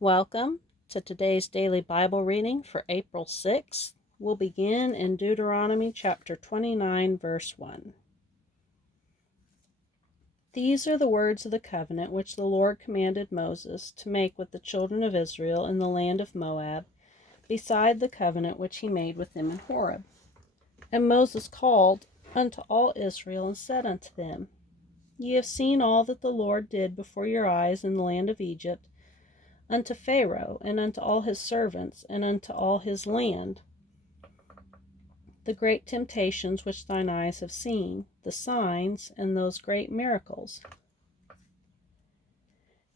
Welcome to today's daily Bible reading for April 6th. We'll begin in Deuteronomy chapter 29, verse 1. These are the words of the covenant which the Lord commanded Moses to make with the children of Israel in the land of Moab, beside the covenant which he made with them in Horeb. And Moses called unto all Israel and said unto them, Ye have seen all that the Lord did before your eyes in the land of Egypt, unto Pharaoh, and unto all his servants, and unto all his land, the great temptations which thine eyes have seen, the signs, and those great miracles.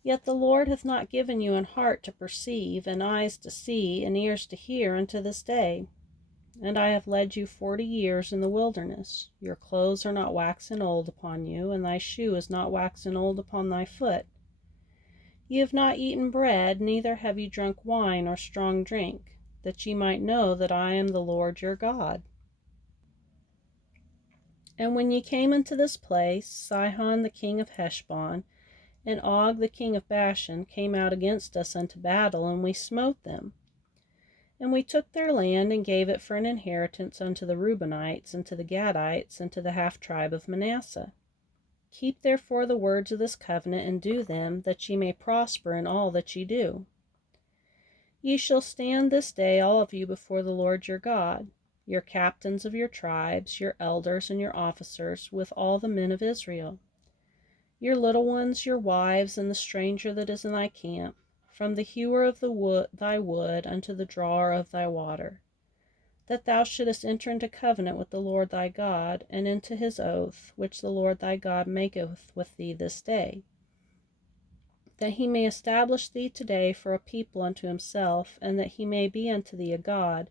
Yet the Lord hath not given you an heart to perceive, and eyes to see, and ears to hear unto this day. And I have led you 40 years in the wilderness. Your clothes are not waxen old upon you, and thy shoe is not waxen old upon thy foot. Ye have not eaten bread, neither have ye drunk wine or strong drink, that ye might know that I am the Lord your God. And when ye came into this place, Sihon the king of Heshbon, and Og the king of Bashan came out against us unto battle, and we smote them. And we took their land, and gave it for an inheritance unto the Reubenites, and to the Gadites, and to the half tribe of Manasseh. Keep therefore the words of this covenant, and do them, that ye may prosper in all that ye do. Ye shall stand this day all of you before the Lord your God, your captains of your tribes, your elders and your officers, with all the men of Israel, your little ones, your wives, and the stranger that is in thy camp, from the hewer of thy wood unto the drawer of thy water, that thou shouldest enter into covenant with the Lord thy God, and into his oath, which the Lord thy God maketh with thee this day, that he may establish thee today for a people unto himself, and that he may be unto thee a God,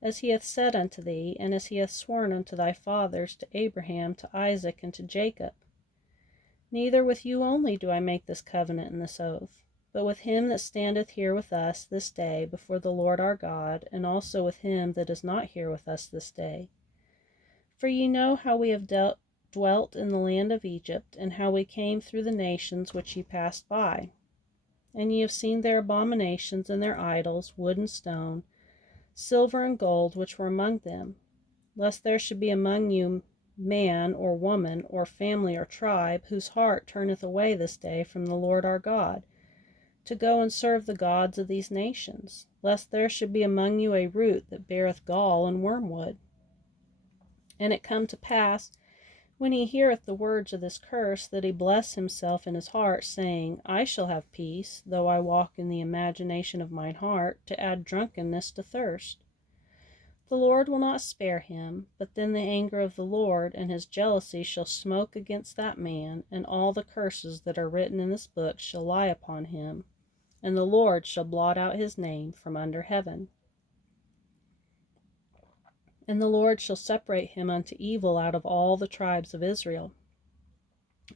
as he hath said unto thee, and as he hath sworn unto thy fathers, to Abraham, to Isaac, and to Jacob. Neither with you only do I make this covenant and this oath, but with him that standeth here with us this day before the Lord our God, and also with him that is not here with us this day. For ye know how we have dwelt in the land of Egypt, and how we came through the nations which ye passed by. And ye have seen their abominations and their idols, wood and stone, silver and gold, which were among them, lest there should be among you man or woman or family or tribe, whose heart turneth away this day from the Lord our God, to go and serve the gods of these nations, lest there should be among you a root that beareth gall and wormwood. And it come to pass, when he heareth the words of this curse, that he bless himself in his heart, saying, I shall have peace, though I walk in the imagination of mine heart, to add drunkenness to thirst. The Lord will not spare him, but then the anger of the Lord and his jealousy shall smoke against that man, and all the curses that are written in this book shall lie upon him, and the Lord shall blot out his name from under heaven. And the Lord shall separate him unto evil out of all the tribes of Israel,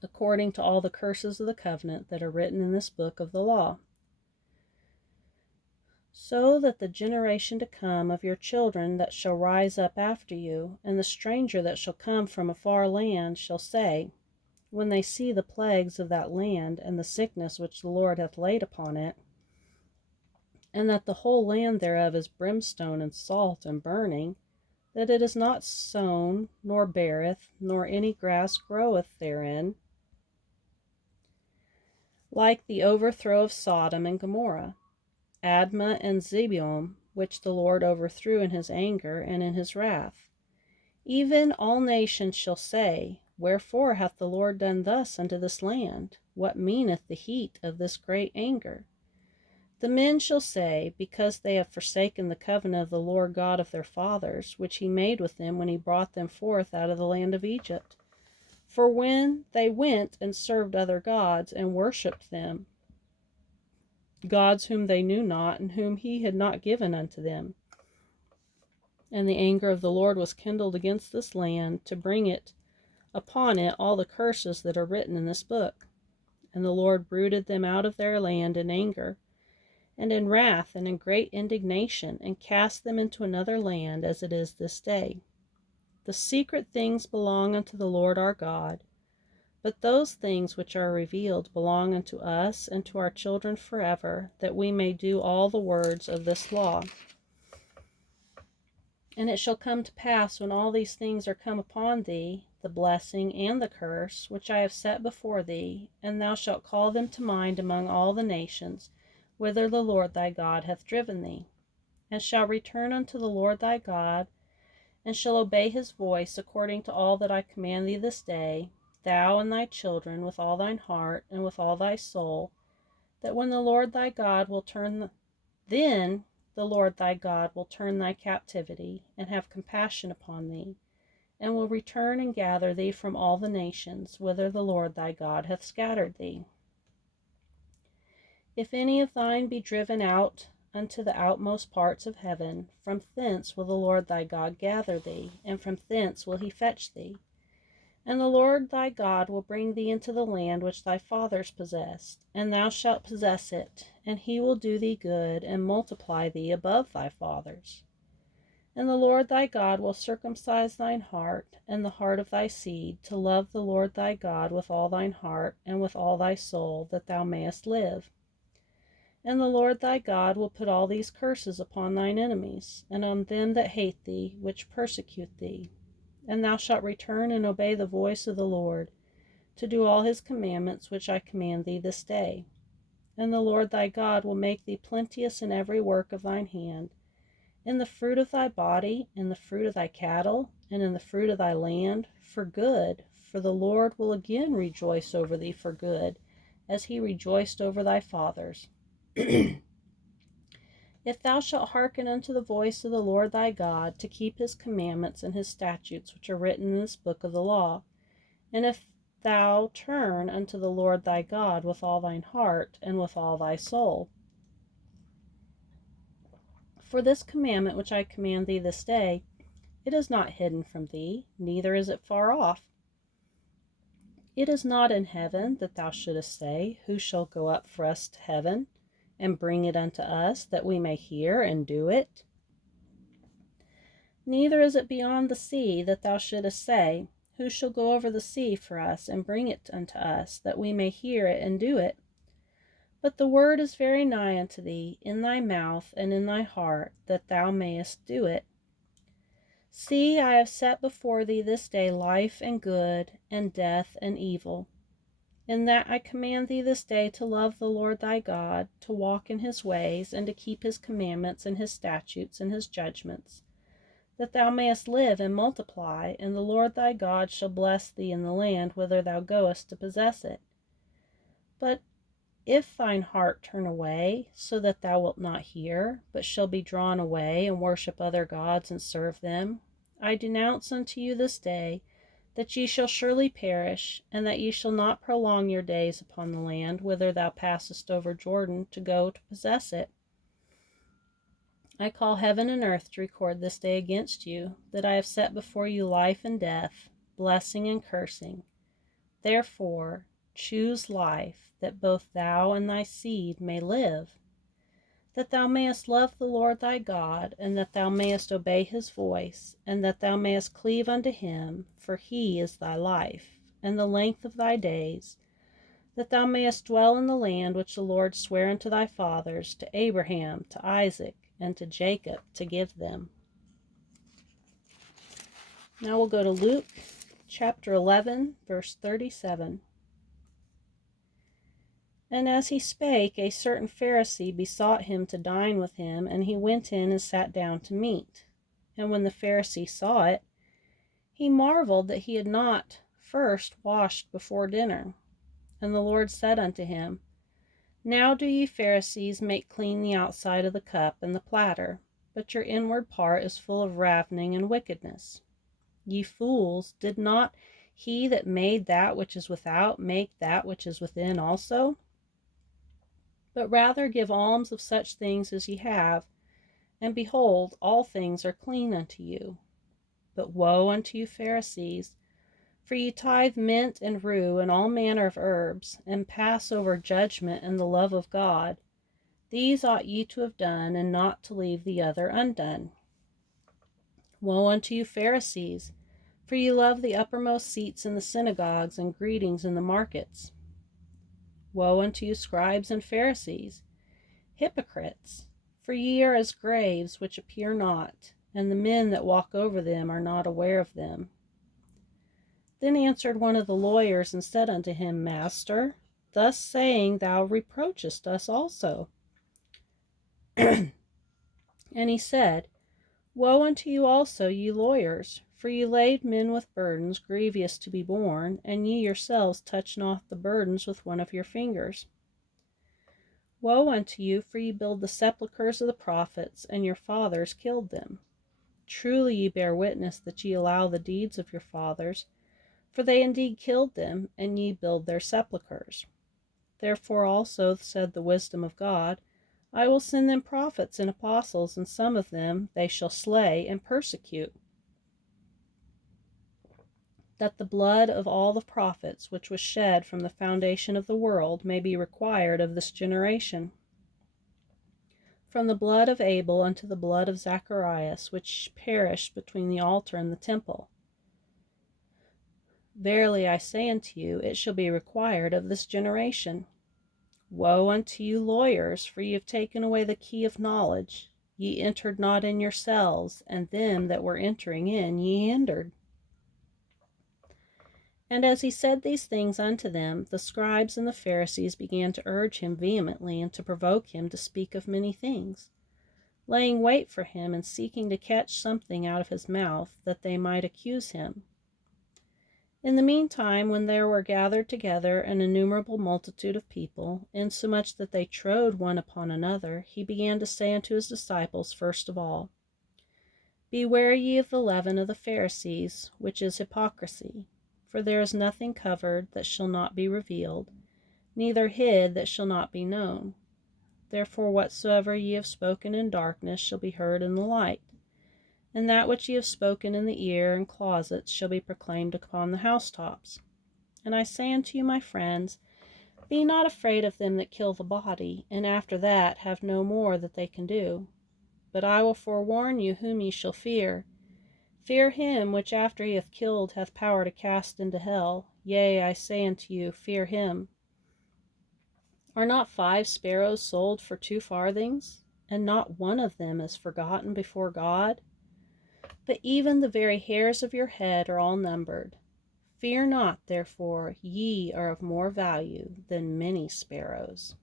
according to all the curses of the covenant that are written in this book of the law. So that the generation to come of your children that shall rise up after you, and the stranger that shall come from a far land, shall say, when they see the plagues of that land, and the sickness which the Lord hath laid upon it, and that the whole land thereof is brimstone and salt and burning, that it is not sown, nor beareth, nor any grass groweth therein, like the overthrow of Sodom and Gomorrah, Admah and Zeboim, which the Lord overthrew in his anger and in his wrath. Even all nations shall say, Wherefore hath the Lord done thus unto this land? What meaneth the heat of this great anger? The men shall say, Because they have forsaken the covenant of the Lord God of their fathers, which he made with them when he brought them forth out of the land of Egypt. For when they went and served other gods, and worshipped them, gods whom they knew not, and whom he had not given unto them. And the anger of the Lord was kindled against this land, to bring it upon it all the curses that are written in this book. And the Lord rooted them out of their land in anger, and in wrath, and in great indignation, and cast them into another land, as it is this day. The secret things belong unto the Lord our God, But those things which are revealed belong unto us and to our children forever, that we may do all the words of this law. And it shall come to pass, when all these things are come upon thee, the blessing and the curse, which I have set before thee, and thou shalt call them to mind among all the nations, whither the Lord thy God hath driven thee, and shall return unto the Lord thy God, and shall obey his voice according to all that I command thee this day, thou and thy children, with all thine heart and with all thy soul, that when the Lord thy God will turn then the Lord thy God will turn thy captivity, and have compassion upon thee, and will return and gather thee from all the nations, whither the Lord thy God hath scattered thee. If any of thine be driven out unto the outmost parts of heaven, from thence will the Lord thy God gather thee, and from thence will he fetch thee. And the Lord thy God will bring thee into the land which thy fathers possessed, and thou shalt possess it, and he will do thee good, and multiply thee above thy fathers. And the Lord thy God will circumcise thine heart, and the heart of thy seed, to love the Lord thy God with all thine heart, and with all thy soul, that thou mayest live. And the Lord thy God will put all these curses upon thine enemies, and on them that hate thee, which persecute thee. And thou shalt return and obey the voice of the Lord, to do all his commandments which I command thee this day. And the Lord thy God will make thee plenteous in every work of thine hand, in the fruit of thy body, in the fruit of thy cattle, and in the fruit of thy land, for good. For the Lord will again rejoice over thee for good, as he rejoiced over thy fathers. If thou shalt hearken unto the voice of the Lord thy God, to keep his commandments and his statutes which are written in this book of the law, and if thou turn unto the Lord thy God with all thine heart and with all thy soul. For this commandment which I command thee this day, it is not hidden from thee, neither is it far off. It is not in heaven, that thou shouldest say, Who shall go up for us to heaven, and bring it unto us, that we may hear and do it? Neither is it beyond the sea, that thou shouldest say, Who shall go over the sea for us, and bring it unto us, that we may hear it and do it? But the word is very nigh unto thee, in thy mouth and in thy heart, that thou mayest do it. See, I have set before thee this day life and good, and death and evil. In that I command thee this day to love the Lord thy God, to walk in his ways, and to keep his commandments and his statutes and his judgments, that thou mayest live and multiply, and the Lord thy God shall bless thee in the land whither thou goest to possess it. But if thine heart turn away, so that thou wilt not hear, but shall be drawn away, and worship other gods and serve them, I denounce unto you this day that ye shall surely perish, and that ye shall not prolong your days upon the land whither thou passest over Jordan to go to possess it. I call heaven and earth to record this day against you, that I have set before you life and death, blessing and cursing. Therefore choose life, that both thou and thy seed may live, that thou mayest love the Lord thy God, and that thou mayest obey his voice, and that thou mayest cleave unto him, for he is thy life, and the length of thy days, that thou mayest dwell in the land which the Lord sware unto thy fathers, to Abraham, to Isaac, and to Jacob, to give them. Now we'll go to Luke chapter 11, verse 37. And as he spake, a certain Pharisee besought him to dine with him, and he went in and sat down to meat. And when the Pharisee saw it, he marveled that he had not first washed before dinner. And the Lord said unto him, Now do ye Pharisees make clean the outside of the cup and the platter, but your inward part is full of ravening and wickedness. Ye fools, did not he that made that which is without make that which is within also? But rather give alms of such things as ye have, and behold, all things are clean unto you. But woe unto you Pharisees, for ye tithe mint and rue and all manner of herbs, and pass over judgment and the love of God. These ought ye to have done, and not to leave the other undone. Woe unto you Pharisees, For you love the uppermost seats in the synagogues and greetings in the markets. Woe unto you, scribes and Pharisees, hypocrites! For ye are as graves which appear not, and the men that walk over them are not aware of them. Then answered one of the lawyers and said unto him, Master, thus saying thou reproachest us also. And he said, Woe unto you also, ye lawyers! For ye lade men with burdens grievous to be borne, and ye yourselves touch not the burdens with one of your fingers. Woe unto you, for ye build the sepulchres of the prophets, and your fathers killed them. Truly ye bear witness that ye allow the deeds of your fathers, for they indeed killed them, and ye build their sepulchres. Therefore also said the wisdom of God, I will send them prophets and apostles, and some of them they shall slay and persecute, that the blood of all the prophets which was shed from the foundation of the world may be required of this generation, from the blood of Abel unto the blood of Zacharias, which perished between the altar and the temple. Verily I say unto you, it shall be required of this generation. Woe unto you, lawyers, for ye have taken away the key of knowledge. Ye entered not in yourselves, and them that were entering in ye hindered. And as he said these things unto them, the scribes and the Pharisees began to urge him vehemently, and to provoke him to speak of many things, laying wait for him, and seeking to catch something out of his mouth, that they might accuse him. In the meantime, when there were gathered together an innumerable multitude of people, insomuch that they trode one upon another, he began to say unto his disciples first of all, Beware ye of the leaven of the Pharisees, which is hypocrisy. For there is nothing covered that shall not be revealed, neither hid that shall not be known. Therefore whatsoever ye have spoken in darkness shall be heard in the light, and that which ye have spoken in the ear and closets shall be proclaimed upon the housetops. And I say unto you, my friends, be not afraid of them that kill the body, and after that have no more that they can do. But I will forewarn you whom ye shall fear. Fear him which after he hath killed hath power to cast into hell. Yea, I say unto you, fear him. Are not 5 sparrows sold for 2 farthings? And not one of them is forgotten before God? But even the very hairs of your head are all numbered. Fear not, therefore, ye are of more value than many sparrows.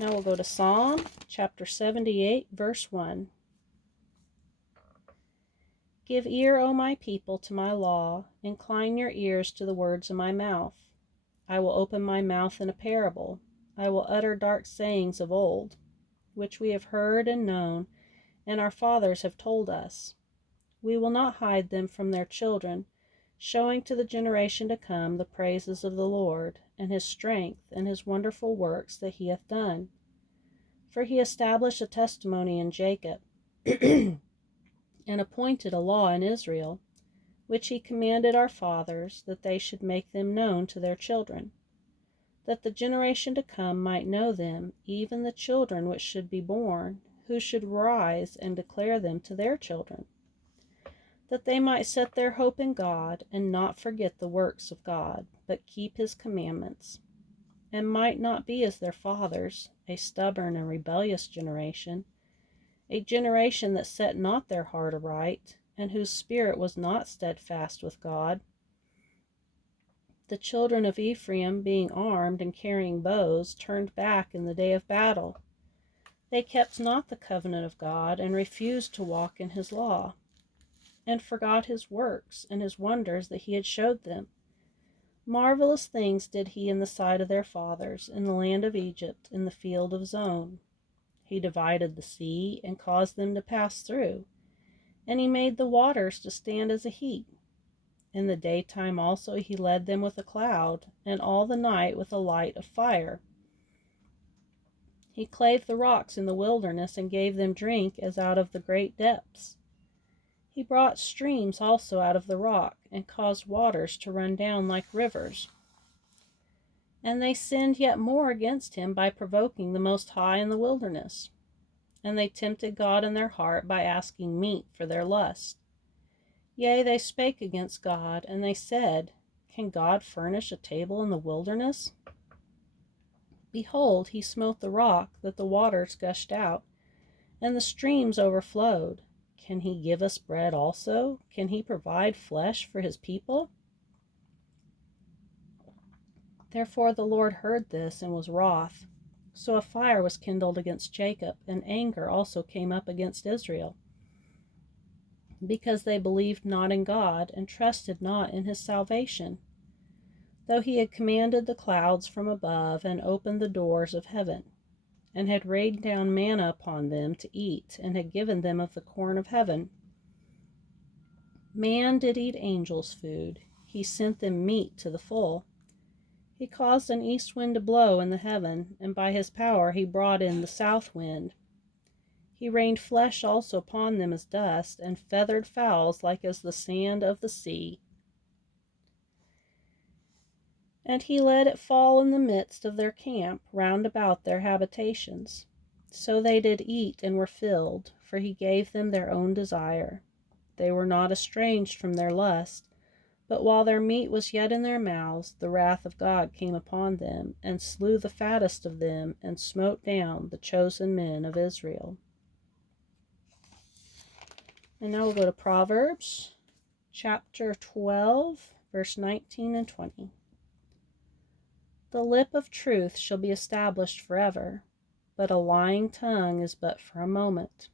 Now we'll go to Psalm chapter 78, verse 1. Give ear, O my people, to my law. Incline your ears to the words of my mouth. I will open my mouth in a parable. I will utter dark sayings of old, which we have heard and known, and our fathers have told us. We will not hide them from their children, showing to the generation to come the praises of the Lord, and his strength, and his wonderful works that he hath done. For he established a testimony in Jacob, and appointed a law in Israel, which he commanded our fathers, that they should make them known to their children, that the generation to come might know them, even the children which should be born, who should rise and declare them to their children, that they might set their hope in God, and not forget the works of God, but keep his commandments, and might not be as their fathers, a stubborn and rebellious generation, a generation that set not their heart aright, and whose spirit was not steadfast with God. The children of Ephraim, being armed and carrying bows, turned back in the day of battle. They kept not the covenant of God, and refused to walk in his law, and forgot his works and his wonders that he had showed them. Marvelous things did he in the sight of their fathers, in the land of Egypt, in the field of Zon. He divided the sea, and caused them to pass through, and he made the waters to stand as a heap. In the daytime also he led them with a cloud, and all the night with a light of fire. He clave the rocks in the wilderness, and gave them drink as out of the great depths. He brought streams also out of the rock, and caused waters to run down like rivers. And they sinned yet more against him by provoking the Most High in the wilderness. And they tempted God in their heart by asking meat for their lust. Yea, they spake against God, and they said, Can God furnish a table in the wilderness? Behold, he smote the rock, that the waters gushed out, and the streams overflowed. Can he give us bread also? Can he provide flesh for his people? Therefore the Lord heard this, and was wroth. So a fire was kindled against Jacob, and anger also came up against Israel, because they believed not in God, and trusted not in his salvation, though he had commanded the clouds from above, and opened the doors of heaven, and had rained down manna upon them to eat, and had given them of the corn of heaven. Man did eat angels' food, he sent them meat to the full. He caused an east wind to blow in the heaven, and by his power he brought in the south wind. He rained flesh also upon them as dust, and feathered fowls like as the sand of the sea. And he let it fall in the midst of their camp, round about their habitations. So they did eat and were filled, for he gave them their own desire. They were not estranged from their lust, but while their meat was yet in their mouths, the wrath of God came upon them, and slew the fattest of them, and smote down the chosen men of Israel. And now we'll go to Proverbs, chapter 12, verse 19 and 20. The lip of truth shall be established forever, but a lying tongue is but for a moment.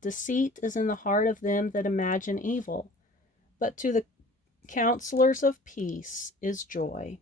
Deceit is in the heart of them that imagine evil, but to the counselors of peace is joy.